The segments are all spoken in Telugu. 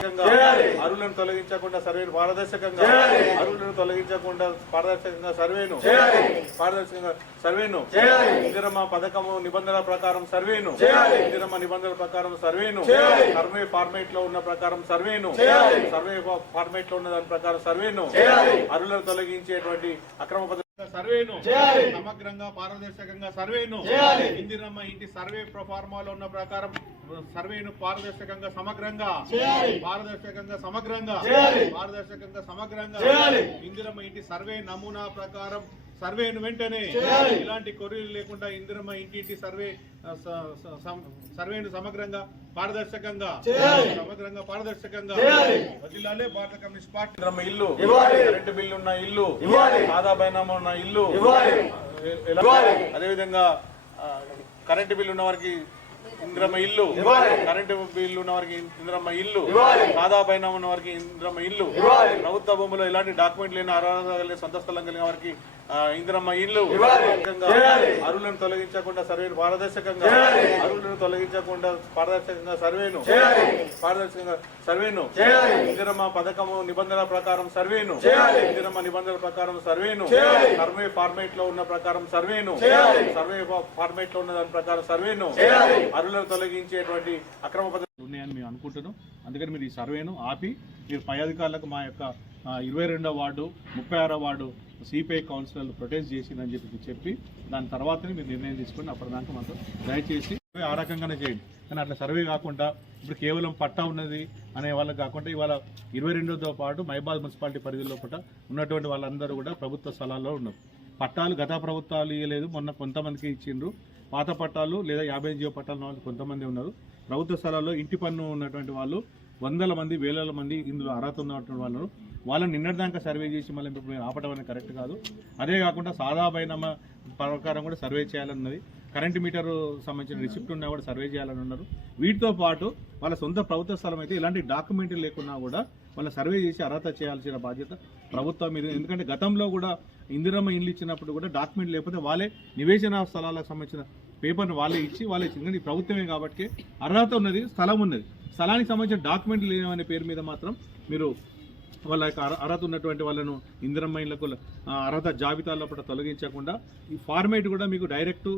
పారదర్శకంగా అరువులను తొలగించకుండా సర్వేను పారదర్శకంగా అరువులను తొలగించకుండా పారదర్శకంగా సర్వేను ఇందిరమ్మ పథకము నిబంధనల ప్రకారం సర్వేను ఇందిరమ్మ నిబంధనల ప్రకారం సర్వేను సర్వే ఫార్మేట్ లో ఉన్న ప్రకారం సర్వేను సర్వే ఫార్మేట్ లో ఉన్న దాని ప్రకారం సర్వేను అరువులను తొలగించేటువంటి అక్రమ పద్ధతి సర్వేను సమగ్రంగా పారదర్శకంగా సర్వేను ఇందిరమ్మ ఇంటి సర్వే ప్రొఫార్మాలో ఉన్న ప్రకారం సర్వేను పారదర్శకంగా సమగ్రంగా ఇందిరమ్మ ఇంటి సర్వే నమూనా ప్రకారం సర్వేను వెంటనే ఇలాంటి కొర్రీలు లేకుండా ఇందిరమ్మ ఇంటి సర్వేను సమగ్రంగా పారదర్శకంగా జిల్లాలే భారత కమ్యూనిస్ట్ పార్టీ ఇందిరమ్మ ఇల్లు కరెంటు బిల్లు ఉన్న ఇల్లు ఆదా బైనామా ఉన్న ఇల్లు అదేవిధంగా కరెంటు బిల్లు ఉన్న వారికి ఇందిరమ్మ ఇల్లు కరెంటు బిల్లు ఉన్న వారికి ఇందిరమ్మ ఇల్లు ఆదా బైనామా ఉన్న వారికి ఇందిరమ్మ ఇల్లు ప్రభుత్వ భూములో ఎలాంటి డాక్యుమెంట్ లేని అర్హత కలిగిన సొంత స్థలం కలిగిన వారికి ఇందిరమ్మ ఇల్లు అరువులను తొలగించకుండా సర్వేను పారదర్శకంగా సర్వేను ఇందిరమ్మ పథకము నిబంధనల ప్రకారం సర్వేను సర్వే ఫార్మేట్ లో ఉన్న ప్రకారం సర్వేను అరువులను తొలగించేటువంటి అక్రమ పద్ధతులు ఉన్నాయని మేము అనుకుంటున్నాం. అందుకని మీరు ఈ సర్వేను ఆపి మీరు పై అధికారులకు మా యొక్క 22వ వార్డు 36వ వార్డు సిపిఐ కౌన్సిలర్లు ప్రొటెస్ట్ చేసిందని చెప్పి దాని తర్వాతనే మీరు నిర్ణయం తీసుకుని అప్పటిదాకా మాత్రం దయచేసి ఆ రకంగానే చేయండి. కానీ అట్లా సర్వే కాకుండా ఇప్పుడు కేవలం పట్టా ఉన్నది అనే వాళ్ళకి కాకుండా ఇవాళ 22తో పాటు మైబాద్ మున్సిపాలిటీ పరిధిలో పూట ఉన్నటువంటి వాళ్ళందరూ కూడా ప్రభుత్వ స్థలాల్లో ఉన్నారు. పట్టాలు గత ప్రభుత్వాలు ఇవ్వలేదు, మొన్న కొంతమందికి ఇచ్చిండ్రు. పాత పట్టాలు లేదా 50 పట్టాలు వాళ్ళు కొంతమంది ఉన్నారు. ప్రభుత్వ స్థలాల్లో ఇంటి పన్ను ఉన్నటువంటి వాళ్ళు వందల మంది వేల మంది ఇందులో అర్హత ఉన్నటువంటి వాళ్ళు వాళ్ళని నిన్నటిదాకా సర్వే చేసి మళ్ళీ ఇప్పుడు ఆపడం అనేది కరెక్ట్ కాదు. అదే కాకుండా సాదా బైనామా ప్రకారం కూడా సర్వే చేయాలన్నది, కరెంటు మీటరు సంబంధించిన రిసిప్ట్ ఉన్నా కూడా సర్వే చేయాలని ఉన్నారు. వీటితో పాటు వాళ్ళ సొంత ప్రభుత్వ స్థలం అయితే ఇలాంటి డాక్యుమెంట్ లేకున్నా కూడా వాళ్ళ సర్వే చేసి అర్హత చేయాల్సిన బాధ్యత ప్రభుత్వం మీద. ఎందుకంటే గతంలో కూడా ఇందిరమ్మ ఇల్లు ఇచ్చినప్పుడు కూడా డాక్యుమెంట్ లేకపోతే వాళ్ళే నివేశన స్థలాలకు సంబంధించిన పేపర్ను వాళ్ళే ఇచ్చి ఎందుకంటే ప్రభుత్వమే కాబట్టి అర్హత ఉన్నది, స్థలం ఉన్నది. స్థలానికి సంబంధించిన డాక్యుమెంట్లు లేవనే పేరు మీద మాత్రం మీరు వాళ్ళ యొక్క అర్హత ఉన్నటువంటి వాళ్ళను ఇందిరమ్మ ఇళ్లకు అర్హత జాబితాలో కూడా తొలగించకుండా ఈ ఫార్మేట్ కూడా మీకు డైరెక్ట్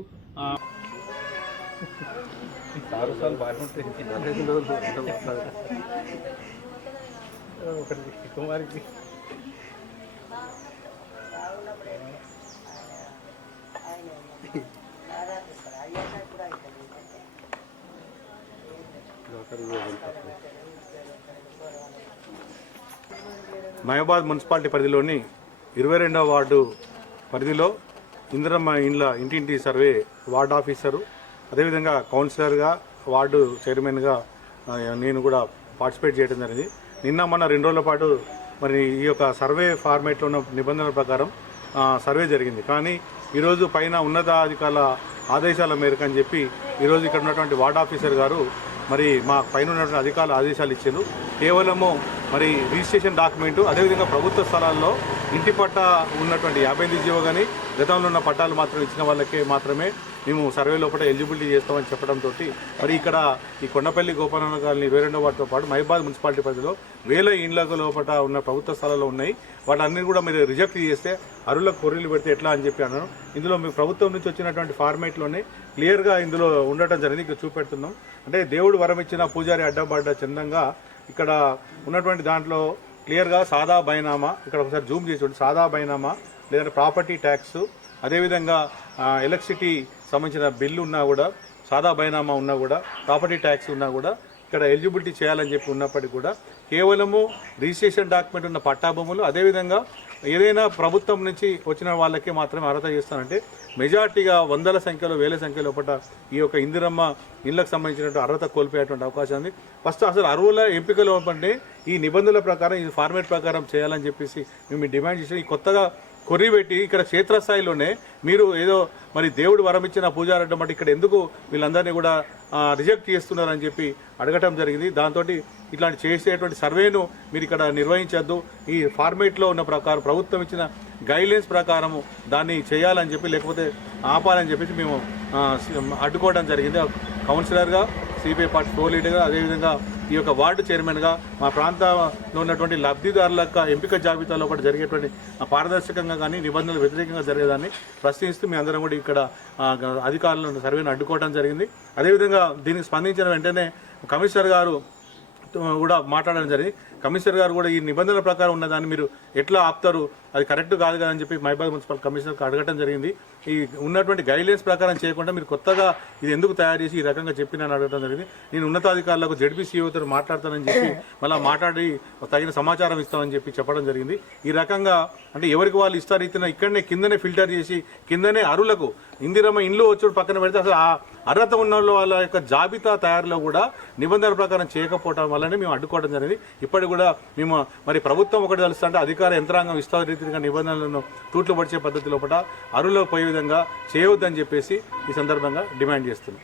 కుమారికి మహబాద్ మున్సిపాలిటీ పరిధిలోని 22వ వార్డు పరిధిలో ఇందిరమ్మ ఇంటింటి సర్వే వార్డు ఆఫీసరు, అదేవిధంగా కౌన్సిలర్గా, వార్డు చైర్మన్గా నేను కూడా పార్టిసిపేట్ చేయడం జరిగింది. నిన్న మొన్న 2 రోజుల పాటు మరి ఈ యొక్క సర్వే ఫార్మేట్లో ఉన్న నిబంధనల ప్రకారం సర్వే జరిగింది. కానీ ఈరోజు పైన ఉన్నతాధికారుల ఆదేశాల మేరకు అని చెప్పి ఈరోజు ఇక్కడ ఉన్నటువంటి వార్డు ఆఫీసర్ గారు మరి మా పైన ఉన్నటువంటి అధికారులు ఆదేశాలు ఇచ్చారు. కేవలము మరి రిజిస్ట్రేషన్ డాక్యుమెంటు, అదేవిధంగా ప్రభుత్వ స్థలాల్లో ఇంటి పట్టా ఉన్నటువంటి 58 జీవో కానీ గతంలో ఉన్న పట్టాలు మాత్రం ఇచ్చిన వాళ్ళకే మాత్రమే మేము సర్వే లోపల ఎలిజిబిలిటీ చేస్తామని చెప్పడంతో మరి ఇక్కడ ఈ కొండపల్లి గోపాలన్న కాలనీ 22వ వార్డుతో పాటు మహబాద్ మున్సిపాలిటీ పరిధిలో 1000 ఇండ్ల లోపల ఉన్న ప్రభుత్వ స్థలాల్లో ఉన్నాయి. వాటన్ని కూడా మీరు రిజెక్ట్ చేస్తే అరువులకు కొర్రీలు పెడితే ఎట్లా అని చెప్పి అన్నాను. ఇందులో మీ ప్రభుత్వం నుంచి వచ్చినటువంటి ఫార్మేట్లోనే క్లియర్గా ఇందులో ఉండటం జరిగింది. ఇక్కడ చూపెడుతున్నాం. అంటే దేవుడు వరం ఇచ్చిన పూజారి అడ్డపడ్డ చందంగా ఇక్కడ ఉన్నటువంటి దాంట్లో క్లియర్గా సాదా బైనామా, ఇక్కడ ఒకసారి జూమ్ చేసి సాదా బైనామా లేదంటే ప్రాపర్టీ ట్యాక్స్, అదేవిధంగా ఎలక్ట్రిసిటీ సంబంధించిన బిల్లు ఉన్నా కూడా, సాదా బైనామా ఉన్నా కూడా, ప్రాపర్టీ ట్యాక్స్ ఉన్నా కూడా ఇక్కడ ఎలిజిబిలిటీ చేయాలని చెప్పి ఉన్నప్పటికీ కూడా కేవలము రిజిస్ట్రేషన్ డాక్యుమెంట్ ఉన్న పట్టా భూములు, అదేవిధంగా ఏదైనా ప్రభుత్వం నుంచి వచ్చిన వాళ్ళకే మాత్రమే అర్హత చేస్తానంటే మెజార్టీగా వందల సంఖ్యలో వేల సంఖ్యలో లోపల ఈ యొక్క ఇందిరమ్మ ఇళ్లకు సంబంధించినటువంటి అర్హత కోల్పోయేటువంటి అవకాశం ఉంది. ఫస్ట్ అసలు అరువుల ఎంపికలో అంటే ఈ నిబంధనల ప్రకారం ఈ ఫార్మేట్ ప్రకారం చేయాలని చెప్పేసి మేము డిమాండ్ చేసాం. ఈ కొత్తగా కొర్రీ పెట్టి ఇక్కడ క్షేత్రస్థాయిలోనే మీరు ఏదో మరి దేవుడు వరం ఇచ్చిన పూజారడ్డం బట్టి ఇక్కడ ఎందుకు వీళ్ళందరినీ కూడా రిజెక్ట్ చేస్తున్నారని చెప్పి అడగటం జరిగింది. దాంతో ఇట్లాంటి చేసేటువంటి సర్వేను మీరు ఇక్కడ నిర్వహించద్దు, ఈ ఫార్మేట్లో ఉన్న ప్రకారం ప్రభుత్వం ఇచ్చిన గైడ్లైన్స్ ప్రకారము దాన్ని చేయాలని చెప్పి, లేకపోతే ఆపాలని చెప్పేసి మేము అడ్డుకోవడం జరిగింది. కౌన్సిలర్గా, సిపిఐ పార్టీ ఫ్లోర్ లీడర్గా, అదేవిధంగా ఈ యొక్క వార్డు చైర్మన్గా మా ప్రాంతంలో ఉన్నటువంటి లబ్ధిదారుల యొక్క ఎంపిక జాబితాలో కూడా జరిగేటువంటి పారదర్శకంగా కానీ నిబంధనలు వ్యతిరేకంగా జరిగేదాన్ని ప్రశ్నిస్తూ మీ అందరం కూడా ఇక్కడ అధికారులను సర్వేను అడ్డుకోవడం జరిగింది. అదేవిధంగా దీనికి స్పందించిన వెంటనే కమిషనర్ గారు కూడా మాట్లాడడం జరిగింది. కమిషనర్ గారు కూడా ఈ నిబంధనల ప్రకారం ఉన్నదాన్ని మీరు ఎట్లా ఆపుతారు, అది కరెక్ట్ కాదు కదా అని చెప్పి మహిబాద్ మున్సిపల్ కమిషనర్కి అడగడం జరిగింది. ఈ ఉన్నటువంటి గైడ్లైన్స్ ప్రకారం చేయకుండా మీరు కొత్తగా ఇది ఎందుకు తయారు చేసి ఈ రకంగా చెప్పి నన్ను అడగడం జరిగింది. నేను ఉన్నతాధికారులకు జెడ్పీసీఓతో మాట్లాడతానని చెప్పి మళ్ళీ మాట్లాడి తగిన సమాచారం ఇస్తామని చెప్పి చెప్పడం జరిగింది. ఈ రకంగా అంటే ఎవరికి వాళ్ళు ఇష్టారీతిన ఇక్కడనే కిందనే ఫిల్టర్ చేసి కిందనే అరులకు ఇందిరమ్మ ఇండ్లు వచ్చి పక్కన పెడితే అసలు ఆ అర్హత ఉన్న వాళ్ళ యొక్క జాబితా తయారులో కూడా నిబంధనల ప్రకారం చేయకపోవడం వల్లనే మేము అడ్డుకోవడం జరిగింది. ఇప్పటికి కూడా మేము మరి ప్రభుత్వం ఒకటి తెలుస్తా అంటే అధికార యంత్రాంగం ఇష్టారీతిగా నిబంధనలను తూట్లు పడిచే పద్ధతి లోపల అరువులో పోయే విధంగా చేయవద్దని చెప్పేసి ఈ సందర్భంగా డిమాండ్ చేస్తున్నాం.